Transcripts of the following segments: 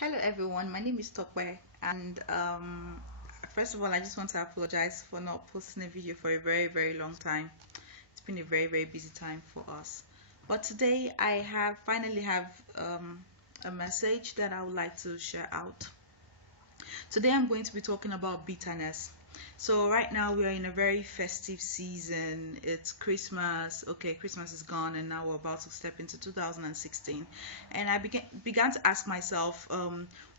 Hello everyone, my name is Tokwe, and first of all, I just want to apologize for not posting a video for a very long time. It's been a very busy time for us, but today I have finally have a message that I would like to share out. Today I'm going to be talking about bitterness. So right now we are in a very festive season. It's Christmas. Okay, Christmas is gone and now we're about to step into 2016. And I began to ask myself,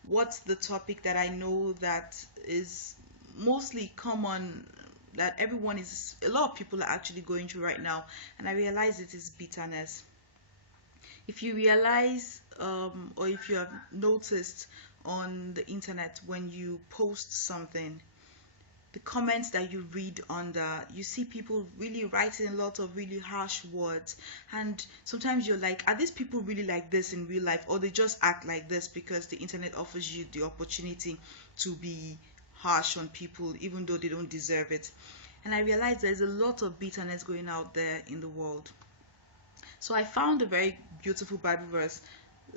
what's the topic that I know that is mostly common, that a lot of people are actually going through right now, and I realized it is bitterness. If you realize, or if you have noticed on the internet, when you post something, the comments that you read under, you see people really writing a lot of really harsh words, and sometimes you're like, are these people really like this in real life, or they just act like this because the internet offers you the opportunity to be harsh on people even though they don't deserve it? And I realized there's a lot of bitterness going out there in the world. So I found a very beautiful Bible verse.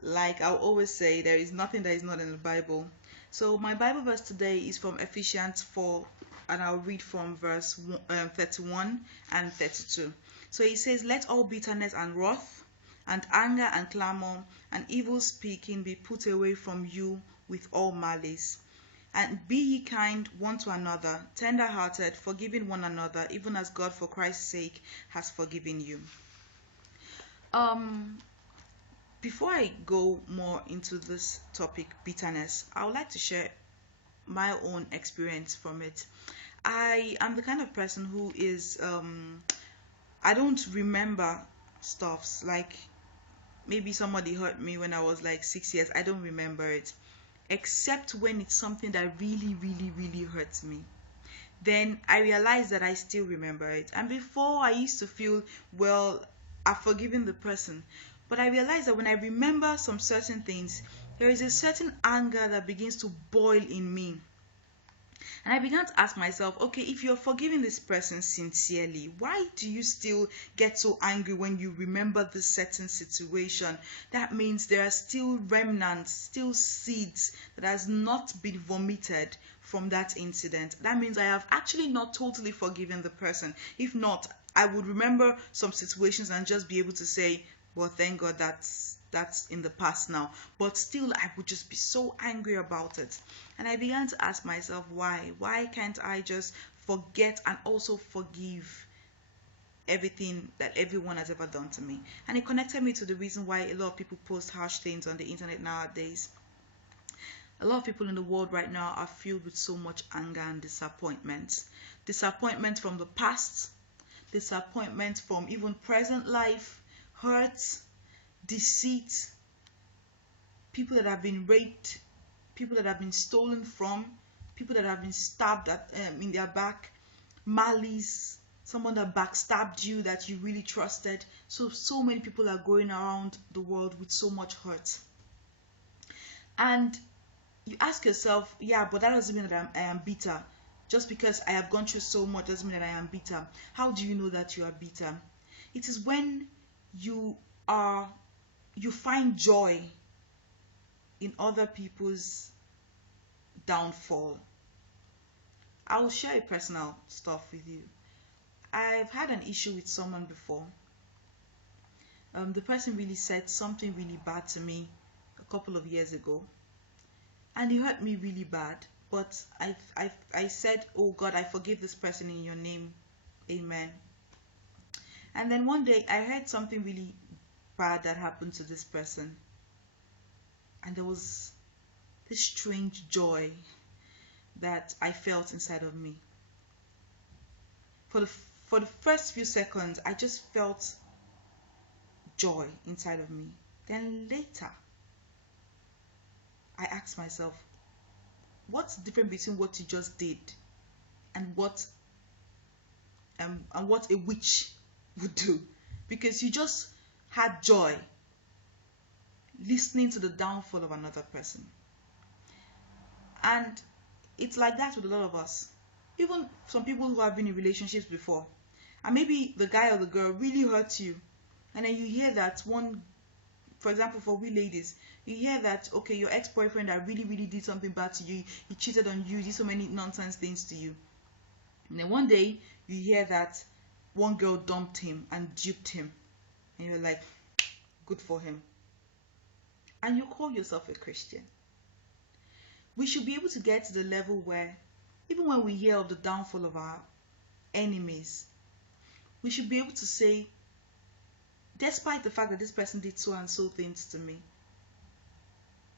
Like I always say, there is nothing that is not in the Bible. So my Bible verse today is from Ephesians 4, and I'll read from verse 31 and 32. So it says, "Let all bitterness and wrath and anger and clamor and evil speaking be put away from you with all malice. And be ye kind one to another, tender hearted, forgiving one another, even as God for Christ's sake has forgiven you." Um, Before I go more into this topic, bitterness, I would like to share my own experience from it. I am the kind of person who is, I don't remember stuffs. Like maybe somebody hurt me when I was like 6 years, I don't remember it. Except when it's something that really hurts me. Then I realize that I still remember it. And before I used to feel, well, I've forgiven the person. But I realized that when I remember some certain things, there is a certain anger that begins to boil in me. And I began to ask myself, okay, if you're forgiving this person sincerely, why do you still get so angry when you remember this certain situation? That means there are still remnants, still seeds that has not been vomited from that incident. That means I have actually not totally forgiven the person. If not, I would remember some situations and just be able to say, well, thank God that's in the past now. But still, I would just be so angry about it. And I began to ask myself, why? Why can't I just forget and also forgive everything that everyone has ever done to me? And it connected me to the reason why a lot of people post harsh things on the internet nowadays. A lot of people in the world right now are filled with so much anger and disappointment. Disappointment from the past, disappointment from even present life, hurt, deceit, people that have been raped, people that have been stolen from, people that have been stabbed in their back, malice, someone that backstabbed you that you really trusted. So many people are going around the world with so much hurt. And you ask yourself, yeah, but that doesn't mean that I am bitter. Just because I have gone through so much doesn't mean that I am bitter. How do you know that you are bitter? It is when you find joy in other people's downfall. I will share a personal stuff with you. I've had an issue with someone before. The person really said something really bad to me a couple of years ago, and it hurt me really bad. But I said, oh God, I forgive this person in your name, amen. And then one day I heard something really bad that happened to this person, and there was this strange joy that I felt inside of me. For the first few seconds, I just felt joy inside of me. Then later, I asked myself, what's the difference between what you just did and what a witch would do? Because you just had joy listening to the downfall of another person. And it's like that with a lot of us. Even some people who have been in relationships before, and maybe the guy or the girl really hurt you, and then you hear that one for example, for we ladies, you hear that, okay, your ex-boyfriend that really, really did something bad to you, he cheated on you, did so many nonsense things to you. And then one day, you hear that one girl dumped him and duped him. And you're like, good for him. And you call yourself a Christian. We should be able to get to the level where, even when we hear of the downfall of our enemies, we should be able to say, despite the fact that this person did so and so things to me,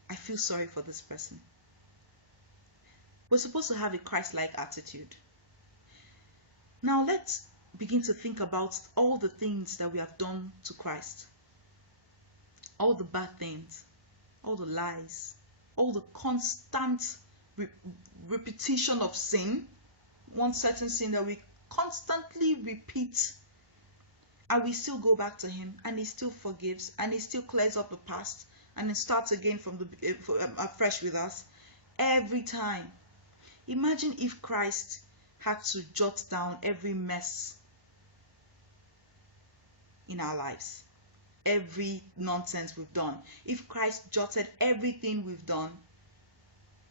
I feel sorry for this person. We're supposed to have a Christ-like attitude. Now let's begin to think about all the things that we have done to Christ. All the bad things, all the lies, all the constant repetition of sin, one certain sin that we constantly repeat, and we still go back to him, and he still forgives, and he still clears up the past, and then starts again from the afresh with us every time. Imagine if Christ had to jot down every mess in our lives, every nonsense we've done. If Christ jotted everything we've done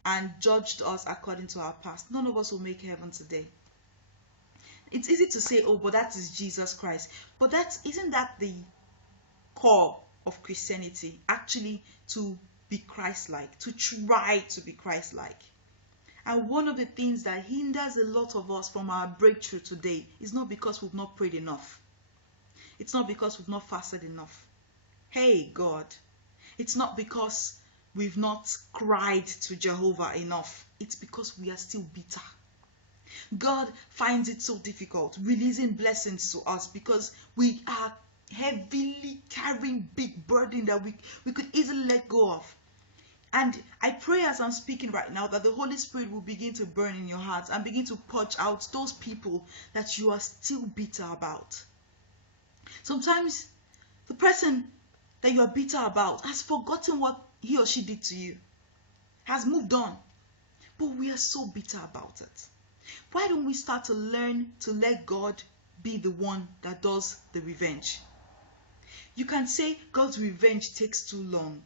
and judged us according to our past, none of us will make heaven today. It's easy to say, oh, but that is Jesus Christ. But isn't that the core of Christianity? Actually, to be Christ-like, to try to be Christ-like. And one of the things that hinders a lot of us from our breakthrough today is not because we've not prayed enough. It's not because we've not fasted enough. Hey, God. It's not because we've not cried to Jehovah enough. It's because we are still bitter. God finds it so difficult releasing blessings to us because we are heavily carrying big burden that we could easily let go of. And I pray as I'm speaking right now that the Holy Spirit will begin to burn in your hearts and begin to purge out those people that you are still bitter about. Sometimes the person that you are bitter about has forgotten what he or she did to you, has moved on, but we are so bitter about it. Why don't we start to learn to let God be the one that does the revenge? You can say God's revenge takes too long,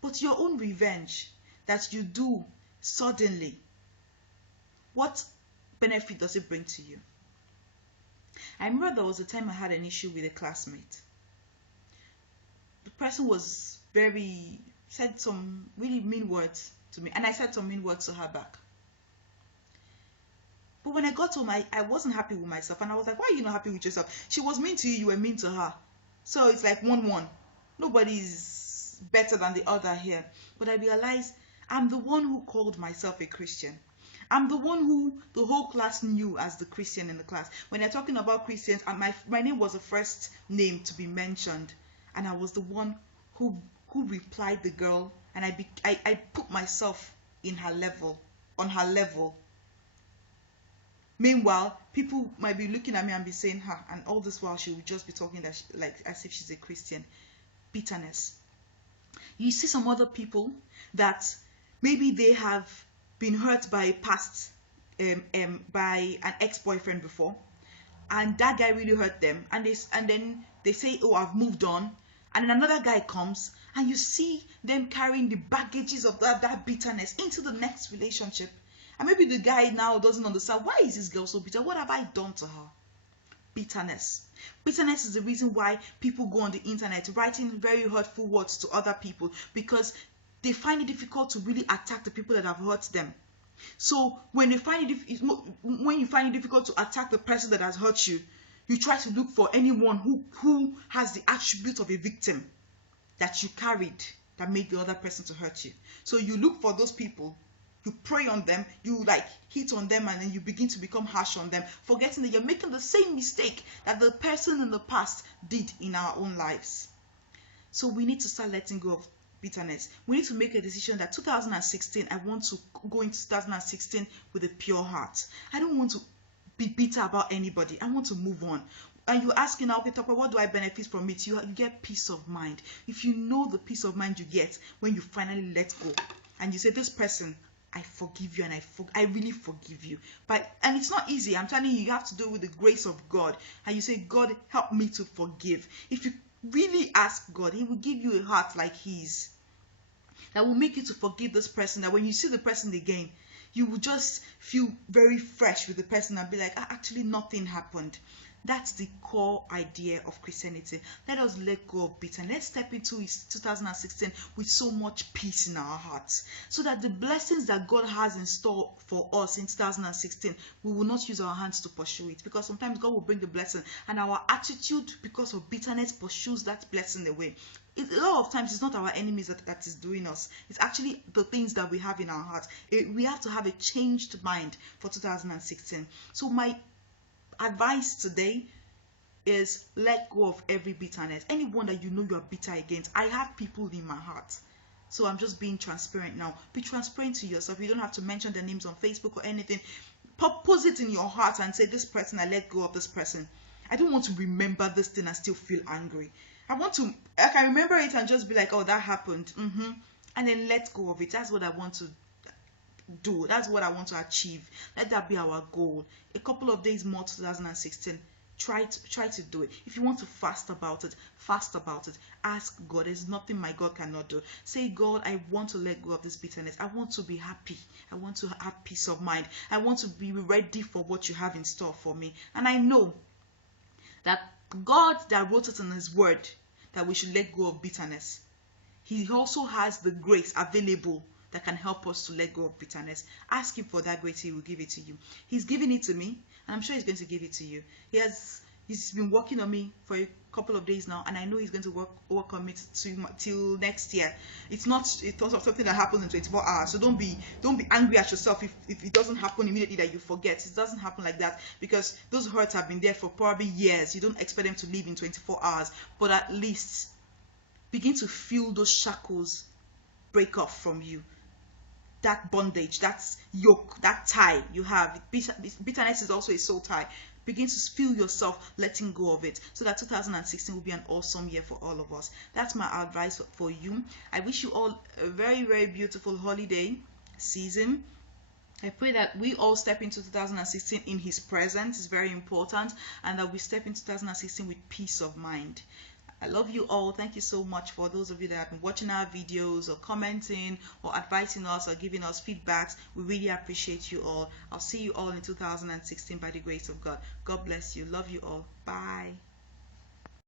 but your own revenge that you do suddenly, what benefit does it bring to you? I remember there was a time I had an issue with a classmate. The person said some really mean words to me, and I said some mean words to her back. But when I got home, I wasn't happy with myself, and I was like, why are you not happy with yourself? She was mean to you, you were mean to her. So it's like 1-1. Nobody's better than the other here. But I realized I'm the one who called myself a Christian. I'm the one who the whole class knew as the Christian in the class. When they're talking about Christians, my name was the first name to be mentioned. And I was the one who replied the girl, and I put myself in her level, on her level. Meanwhile, people might be looking at me and be saying, and all this while she would just be talking as if she's a Christian. Bitterness. You see some other people that maybe they have been hurt by by an ex-boyfriend before, and that guy really hurt them, and then they say, oh, I've moved on, and then another guy comes, and you see them carrying the baggages of that bitterness into the next relationship. And maybe the guy now doesn't understand, why is this girl so bitter? What have I done to her? Bitterness. Bitterness is the reason why people go on the internet writing very hurtful words to other people, because they find it difficult to really attack the people that have hurt them. So when you find it difficult to attack the person that has hurt you, you try to look for anyone who has the attribute of a victim that you carried that made the other person to hurt you. So you look for those people, you prey on them, you hit on them, and then you begin to become harsh on them, forgetting that you're making the same mistake that the person in the past did in our own lives. So we need to start letting go of bitterness. We need to make a decision that 2016, I want to go into 2016 with a pure heart. I don't want to be bitter about anybody. I want to move on. And you're asking now, okay, Topper, what do I benefit from it? You get peace of mind. If you know the peace of mind you get when you finally let go, and you say, this person, I forgive you, and I really forgive you. And it's not easy. I'm telling you, you have to do it with the grace of God. And you say, God, help me to forgive. If you Really ask God. He will give you a heart like his, that will make you to forgive this person, that when you see the person again, you will just feel very fresh with the person and be like, "Ah, actually nothing happened." That's the core idea of Christianity. Let us let go of bitterness. Let's step into 2016 with so much peace in our hearts, so that the blessings that God has in store for us in 2016, we will not use our hands to pursue it. Because sometimes God will bring the blessing, and our attitude, because of bitterness, pursues that blessing away. A lot of times it's not our enemies that is doing us. It's actually the things that we have in our hearts. We have to have a changed mind for 2016. So my advice today is, let go of every bitterness. Anyone that you know you are bitter against. I have people in my heart, so I'm just being transparent now. Be transparent to yourself. You don't have to mention their names on Facebook or anything. Purpose it in your heart and say, this person, I let go of this person. I don't want to remember this thing and still feel angry. I can remember it and just be like, oh, that happened, and then let go of it. That's what I want to do. That's what I want to achieve. Let that be our goal. A couple of days more, 2016. Try to do it. If you want to fast about it, fast about it. Ask God. There's nothing my God cannot do. Say, God, I want to let go of this bitterness. I want to be happy. I want to have peace of mind. I want to be ready for what you have in store for me. And I know that God that wrote it in his word that we should let go of bitterness, he also has the grace available that can help us to let go of bitterness. Ask him for that grace, he will give it to you. He's giving it to me, and I'm sure he's going to give it to you. He's been working on me for a couple of days now, and I know he's going to work on me till next year. It's not something that happens in 24 hours. So don't be angry at yourself if it doesn't happen immediately, that you forget. It doesn't happen like that, because those hurts have been there for probably years. You don't expect them to leave in 24 hours, but at least begin to feel those shackles break off from you. That bondage, that yoke, that tie you have. Bitterness is also a soul tie. Begin to feel yourself letting go of it, so that 2016 will be an awesome year for all of us. That's my advice for you. I wish you all a very, very beautiful holiday season. I pray that we all step into 2016 in his presence. It's very important, and that we step into 2016 with peace of mind. I love you all. Thank you so much for those of you that have been watching our videos or commenting or advising us or giving us feedbacks. We really appreciate you all. I'll see you all in 2016 by the grace of God. God bless you. Love you all. Bye.